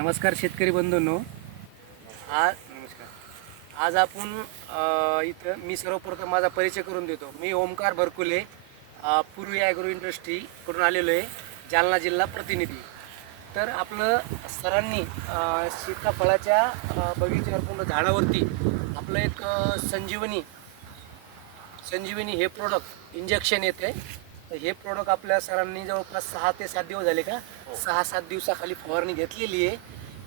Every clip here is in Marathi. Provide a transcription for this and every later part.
नमस्कार शेतकरी बंधूंनो. आज नमस्कार. आज आपण अ, इथं मी सर्वप्रथम माझा परिचय करून देतो. मी ओमकार भरकुले अ, पूर्वी ॲग्रो इंडस्ट्रीकडून आलेलो आहे जालना जिल्हा प्रतिनिधी. तर आपलं सरांनी अ, सीताफळाच्या अ, बगीच्यावर पूर्ण झाडावरती आपलं एक अ, संजीवनी संजीवनी हे प्रोडक्ट इंजेक्शन येते तर हे प्रोडक्ट आपल्या सरांनी जवळपास सहा ते सात दिवस झाले का? सहा सात दिवसाखाली फवारणी घेतलेली आहे.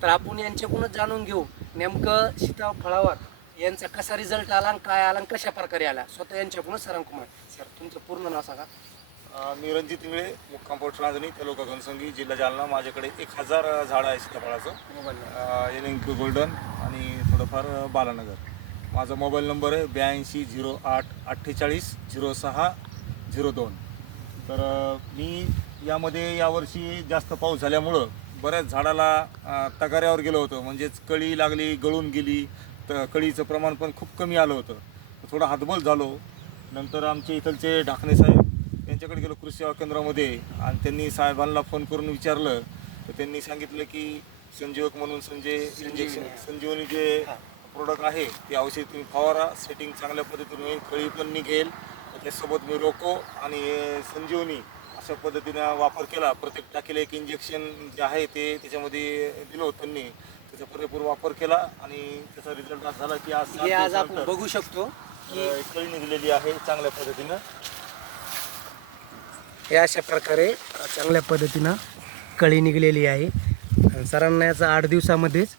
तर आपण यांच्याकडूनच जाणून घेऊ नेमकं सीताफळावर यांचा कसा रिझल्ट आला आणि काय आला आणि कशा प्रकारे आला? स्वतः यांच्याकडूनच सरांकुमार सर तुमचं पूर्ण नाव सांगा. मी रणजित इंगळे मुक्काम पोस्ट रांजणी तालुका घनसंगी जिल्हा जालना. माझ्याकडे एक हजार झाडं आहे सीताफळाचं. Mobile N N Q golden आणि थोडंफार बालानगर. माझा मोबाईल नंबर आहे ब्याऐंशी झिरो आठ अठ्ठेचाळीस झिरो सहा झिरो दोन. तर मी यामध्ये यावर्षी जास्त पाऊस झाल्यामुळं बऱ्याच झाडाला तगाऱ्यावर गेलो होतो. म्हणजेच कळी लागली गळून गेली तर कळीचं प्रमाण पण खूप कमी आलं होतं. थोडं थोडा हातबल झालो. नंतर आमचे इथलचे ढाकणे साहेब यांच्याकडे गेलो कृषी सेवा केंद्रामध्ये आणि त्यांनी साहेबांना फोन करून विचारलं. तर त्यांनी सांगितलं की संजीवक म्हणून संजय इंजेक्शन संजीवनी जे प्रोडक्ट आहे ते औषध तुम्ही फवारा सेटिंग चांगल्या पद्धतीने होईल कळी पण निघेल. त्याच्यासोबत मी रोको आणि हे संजीवनी अशा पद्धतीनं वापर केला. प्रत्येक टाकीला एक इंजेक्शन जे आहे ते त्याच्यामध्ये दिलं होतं त्यांनी. त्याचा पुरेपूर वापर केला आणि त्याचा रिझल्ट असा झाला की आज हे आज आपण बघू शकतो की कळी निघलेली आहे चांगल्या पद्धतीनं. हे अशा प्रकारे चांगल्या पद्धतीनं कळी निघलेली आहे. सरांना याचा आठ दिवसामध्येच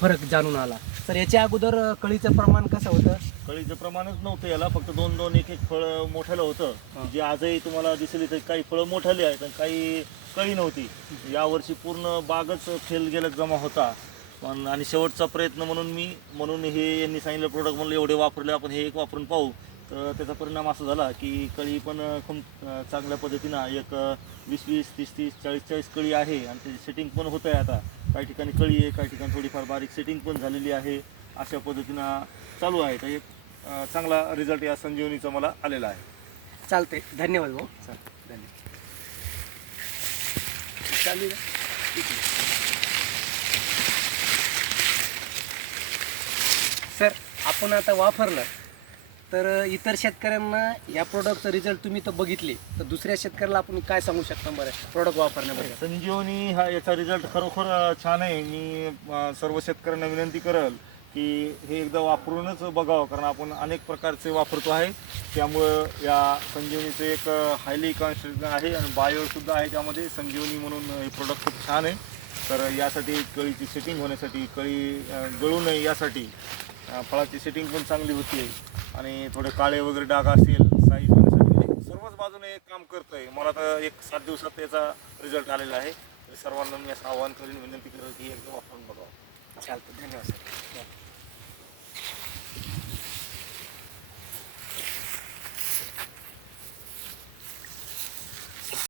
फरक जाणून आला. तर याच्या अगोदर कळीचं प्रमाण कसं होतं? कळीचं प्रमाणच नव्हतं याला फक्त दोन दोन एक एक फळं मोठ्याला. होतं. जे आजही तुम्हाला दिसली तर काही फळं मोठाली आहेत आणि काही कळी नव्हती. यावर्षी पूर्ण बागच फेल गेल्यात जमा होता. पण आणि शेवटचा प्रयत्न म्हणून मी म्हणून हे यांनी सांगितलं प्रोडक्ट म्हणलं एवढे वापरले आपण हे एक वापरून पाहू. तर त्याचा परिणाम असा झाला की कळी पण खूप चांगल्या पद्धतीनं एक वीस वीस तीस तीस चाळीस चाळीस कळी आहे आणि त्याची सेटिंग पण होत आहे आता. काही ठिकाणी कळी आहे काही ठिकाणी थोडीफार बारीक सेटिंग पण झालेली आहे. अशा पद्धतीनं चालू आहे. तर एक चांगला रिझल्ट या संजीवनीचा मला आलेला आहे. चालते धन्यवाद भाऊ. चल धन्यवाद. चालू आहे? ठीक आहे. सर आपण आता वापरलं. तर इतर शेतकऱ्यांना या प्रोडक्टचा रिझल्ट तुम्ही तर बघितले. तर दुसऱ्या शेतकऱ्याला आपण काय सांगू शकता बरं प्रोडक्ट वापरण्याबद्दल? संजीवनी हा याचा रिझल्ट खरोखर छान आहे. मी अं, सर्व शेतकऱ्यांना विनंती करल की हे एकदा वापरूनच बघावं कारण आपण अनेक प्रकारचे वापरतो आहे. त्यामुळं या संजीवनीचं एक हायली कॉन्स्ट्रेशन आहे आणि बायोसुद्धा आहे त्यामध्ये. संजीवनी म्हणून हे प्रोडक्ट खूप छान आहे. तर यासाठी कळीची सेटिंग होण्यासाठी कळी अं, गळू नये यासाठी फळाची सेटिंग पण चांगली होती. आणि थोडे काळे वगैरे डाग असतील साईज म्हणजे सर्वच बाजूने एक काम करतं आहे मला तर एक सात दिवसात त्याचा रिझल्ट आलेला आहे. तर सर्वांना मी असं आवाहन करेन विनंती करेल की एकदा वापरून बघावं. चालतं धन्यवाद सर.